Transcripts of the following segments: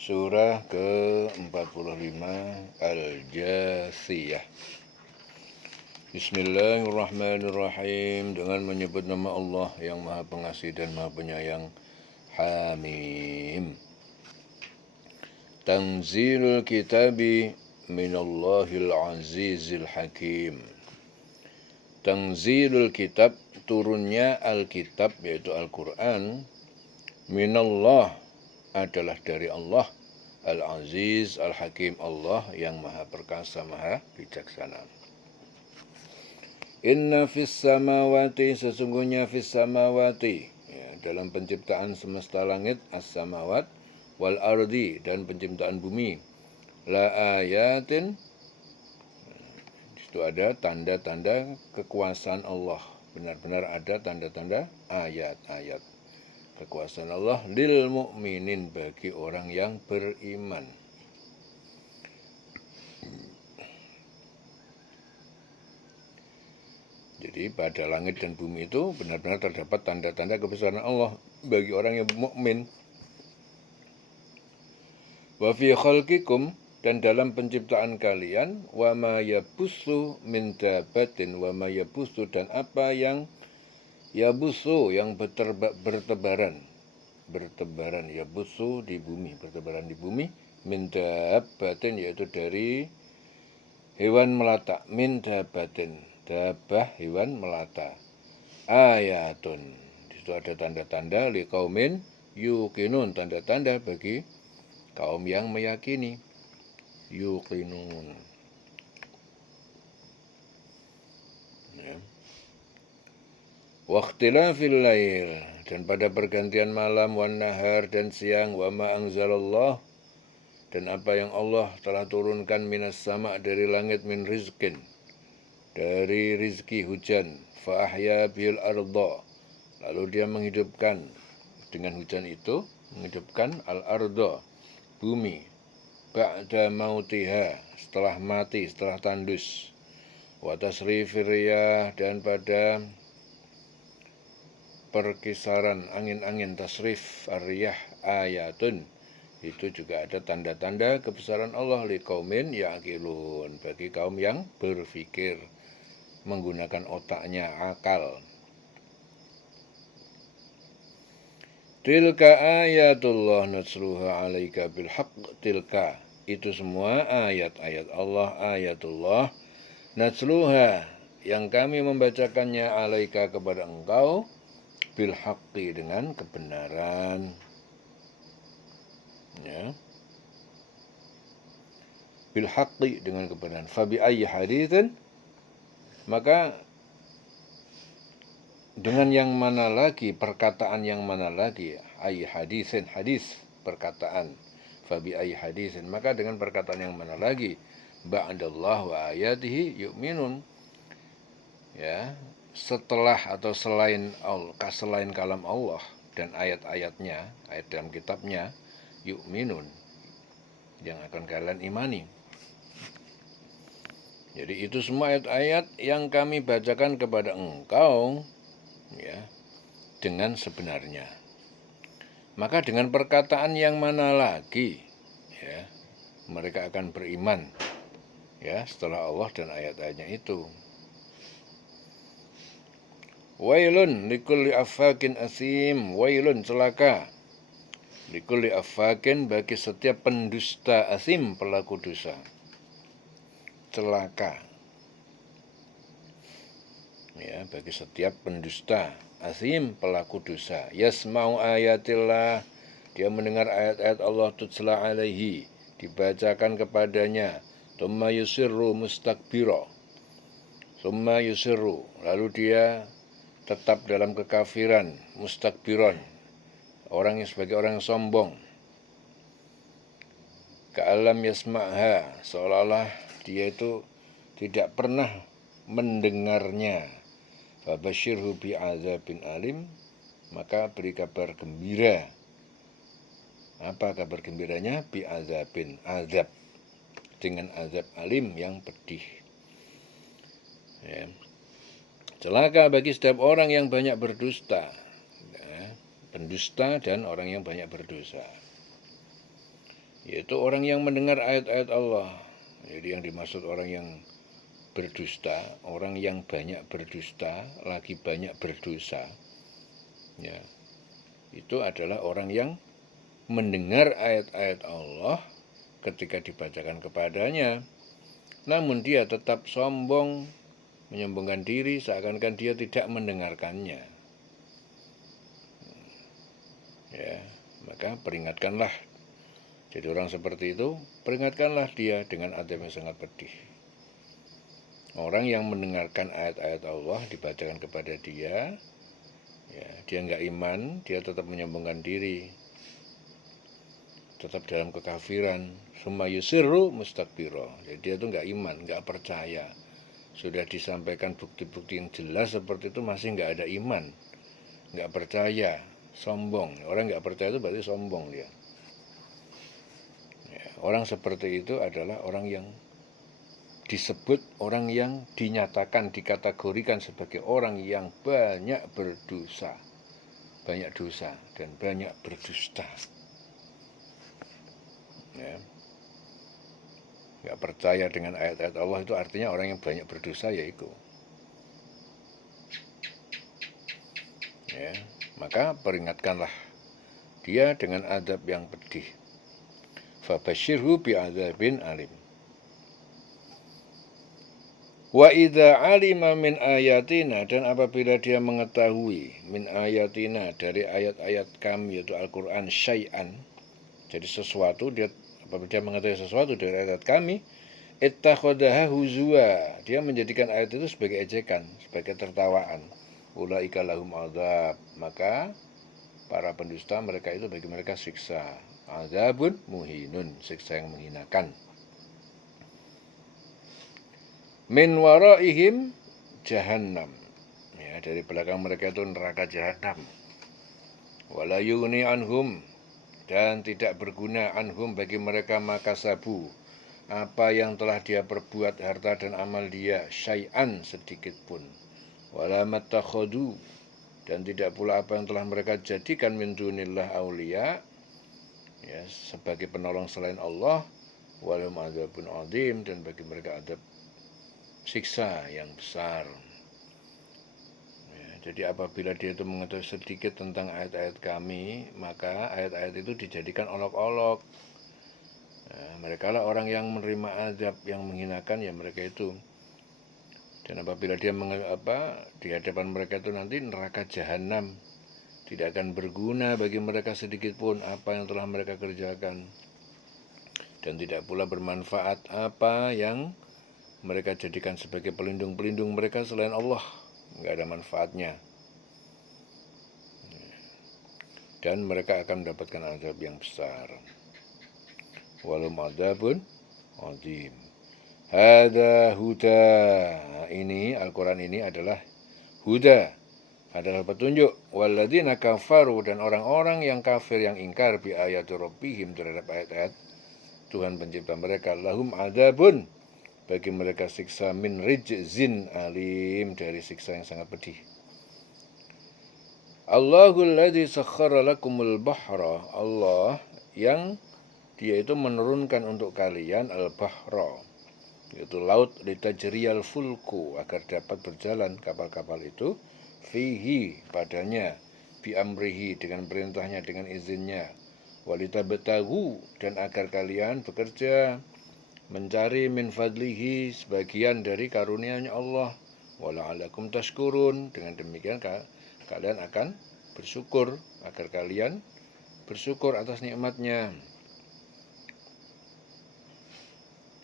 Surah ke-45 Al-Jasiyah. Bismillahirrahmanirrahim. Dengan menyebut nama Allah yang Maha Pengasih dan Maha Penyayang. Hamim. Tanzilul kitabi minallahil azizil hakim. Tanzilul kitab, turunnya Alkitab yaitu Al-Quran, minallah adalah dari Allah, Al-Aziz, Al-Hakim, Allah yang Maha Perkasa, Maha Bijaksana. Inna fis samawati, sesungguhnya fis samawati, ya, dalam penciptaan semesta langit, as-samawat, wal ardi, dan penciptaan bumi, la ayatin, itu ada tanda-tanda kekuasaan Allah, benar-benar ada tanda-tanda ayat-ayat kekuasaan Allah lil mu'minin, bagi orang yang beriman. Jadi pada langit dan bumi itu benar-benar terdapat tanda-tanda kebesaran Allah bagi orang yang mukmin. Wa fi khalqikum, dan dalam penciptaan kalian, wa ma yabussu min dabatin, wa ma yabussu, dan apa yang yabusu, yang bertebaran, yabusu di bumi, bertebaran di bumi, min dabbatin, yaitu dari hewan melata, min dabbatin, dabah hewan melata, ayatun, itu ada tanda-tanda liqaumin yuqinun, tanda-tanda bagi kaum yang meyakini, yuqinun, ya. Waqtilafil lail, dan pada pergantian malam, wan nahar, dan siang, wa ma anzalallah, dan apa yang Allah telah turunkan, minas sama, dari langit, min rizkin, dari rizki hujan, fa ahya bil arda, lalu dia menghidupkan dengan hujan itu, menghidupkan al arda, bumi, ba'da mautiha, setelah mati, setelah tandus, wa tasrifir riyah, dan pada perkisaran angin-angin, tasrif ar-riyah ayatun, itu juga ada tanda-tanda kebesaran Allah liqaumin yaqilun, bagi kaum yang berpikir, menggunakan otaknya, akal. Tilka ayatullah natsluha 'alaika bil haqq, tilka, itu semua ayat-ayat Allah, ayatullah, natsluha, yang kami membacakannya, 'alaika, kepada engkau, bil haqqi, dengan kebenaran, ya, bil haqqi, dengan kebenaran. Fabi ayyi haditsin, maka dengan yang mana lagi, perkataan yang mana lagi, ayyi hadisin, hadis, perkataan, fabi ayyi hadisin, maka dengan perkataan yang mana lagi, ba'dallah wa ayatihi yu'minun, ya, setelah atau selain Allah, selain kalam Allah dan ayat-ayatnya, ayat dalam kitabnya, yu'minun, yang akan kalian imani. Jadi itu semua ayat-ayat yang kami bacakan kepada engkau, ya, dengan sebenarnya. Maka dengan perkataan yang mana lagi, ya, mereka akan beriman, ya, setelah Allah dan ayat-ayatnya itu. Wailun likulli affakin asim, wailun, celaka, likulli affakin, bagi setiap pendusta, asim, pelaku dosa, celaka, ya, bagi setiap pendusta, asim, pelaku dosa, yasma'u ayatillah, dia mendengar ayat-ayat Allah, tutsla alaihi, dibacakan kepadanya, thumma yusirru mustakbira, thumma yusirru, lalu dia tetap dalam kekafiran, mustakbiron, orang yang sebagai orang yang sombong, ka'alam yasma'ha, seolah-olah dia itu tidak pernah mendengarnya. Fabasyirhu bi'adzabin alim, maka beri kabar gembira. Apa kabar gembiranya? Bi'adzabin, azab, dengan azab alim, yang pedih, ya. Celaka bagi setiap orang yang banyak berdusta, ya, pendusta dan orang yang banyak berdosa. yaitu orang yang mendengar ayat-ayat Allah. Jadi yang dimaksud orang yang berdusta, orang yang banyak berdusta, lagi banyak berdosa, ya, itu adalah orang yang mendengar ayat-ayat Allah ketika dibacakan kepadanya, namun dia tetap sombong, menyombongkan diri seakan-akan dia tidak mendengarkannya. Ya, maka peringatkanlah. Jadi orang seperti itu, peringatkanlah dia dengan adab yang sangat pedih. Orang yang mendengarkan ayat-ayat Allah dibacakan kepada dia, ya, dia nggak iman, dia tetap menyombongkan diri, tetap dalam kekafiran, summa yusirru mustakbiro. Jadi dia itu nggak iman, nggak percaya. Sudah disampaikan bukti-bukti yang jelas seperti itu masih nggak ada iman, nggak percaya, sombong. Orang nggak percaya itu berarti sombong dia. Ya, orang seperti itu adalah orang yang disebut orang yang dinyatakan, dikategorikan sebagai orang yang banyak berdosa, banyak dosa dan banyak berdusta. Ya. Nggak percaya dengan ayat-ayat Allah itu artinya orang yang banyak berdosa, yaitu. Ya. Maka peringatkanlah dia dengan adab yang pedih. Fabashirhu bi'adzabin alim. Wa idza alima min ayatina, dan apabila dia mengetahui min ayatina dari ayat-ayat kami yaitu Al-Qur'an syai'an, jadi sesuatu, dia apabila dia mengetahui sesuatu dari ayat kami, ittakhadaha huzwa, dia menjadikan ayat itu sebagai ejekan, sebagai tertawaan. Ulaika lahum adzab, maka para pendusta mereka itu bagi mereka siksa. Adzabun muhinun, siksa yang menghinakan. Min waraihim jahannam, ya, dari belakang mereka itu neraka jahanam. Wala yughni anhum, dan tidak berguna anhum bagi mereka makasabu, apa yang telah dia perbuat harta dan amal dia, syai'an sedikit pun. Wala mattakhadu, dan tidak pula apa yang telah mereka jadikan min dunillah auliya, ya, sebagai penolong selain Allah. Walahum adzabun adzim, dan bagi mereka adab siksa yang besar. Ya, jadi apabila dia itu mengetahui sedikit tentang ayat-ayat kami, maka ayat-ayat itu dijadikan olok-olok. Nah, mereka lah orang yang menerima azab yang menghinakan, ya mereka itu. Dan apabila dia di hadapan mereka itu nanti neraka jahanam, tidak akan berguna bagi mereka sedikit pun apa yang telah mereka kerjakan, dan tidak pula bermanfaat apa yang mereka jadikan sebagai pelindung-pelindung mereka selain Allah, nggak ada manfaatnya. Dan mereka akan mendapatkan azab yang besar. Walum adzabun adzim. Hada huda. Ini Al-Quran ini adalah huda, adalah petunjuk. Walladzina kafaru, dan orang-orang yang kafir yang ingkar bi ayati rabbihim, terhadap ayat-ayat Tuhan pencipta mereka, lahum adzabun, bagi mereka siksa min rijzin alim, dari siksa yang sangat pedih. Allahul ladzi sakhkhara lakumul bahra, Allah yang dia itu menurunkan untuk kalian al-bahra, yaitu laut, litajriyal fulku, agar dapat berjalan kapal-kapal itu, fihi, padanya, bi amrihi, dengan perintahnya, dengan izinnya, walitabtagu, dan agar kalian bekerja mencari min fadlihi, sebagian dari karunia-Nya Allah, wala'alakum tashkurun, dengan demikian kalian akan bersyukur, agar kalian bersyukur atas nikmatnya.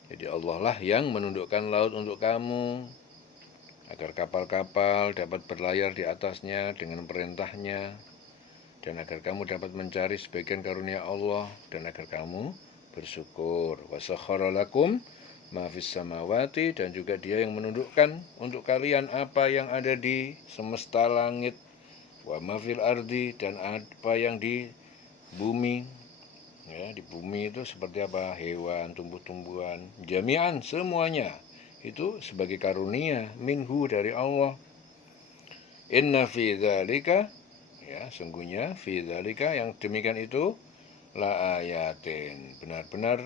Jadi Allah lah yang menundukkan laut untuk kamu, agar kapal-kapal dapat berlayar di atasnya dengan perintahnya, dan agar kamu dapat mencari sebagian karunia Allah, dan agar kamu bersyukur. Wasakhkhara lakum ma fis samawati, dan juga dia yang menundukkan untuk kalian apa yang ada di semesta langit, wa ma fil ardi, dan apa yang di bumi. Ya, di bumi itu seperti apa? Hewan, tumbuh-tumbuhan, jami'an, semuanya itu sebagai karunia minhu, dari Allah. Inna fi dzalika, ya, sungguhnya fi dzalika, yang demikian itu, la ayatin, benar-benar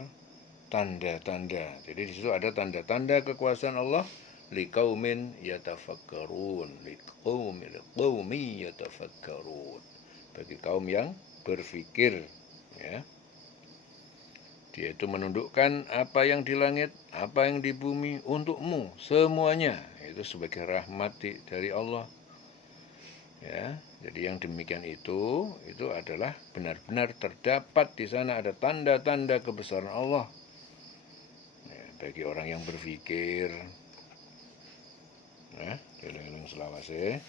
tanda-tanda. Jadi di situ ada tanda-tanda kekuasaan Allah liqaumin yatafakkarun, liqaumi yatafakkarun. Bagi kaum yang berfikir, ya. Dia itu menundukkan apa yang di langit, apa yang di bumi untukmu semuanya. Itu sebagai rahmat dari Allah. Ya, jadi yang demikian itu adalah benar-benar terdapat di sana ada tanda-tanda kebesaran Allah. Ya, bagi orang yang berpikir, ya, eling-eling selawase.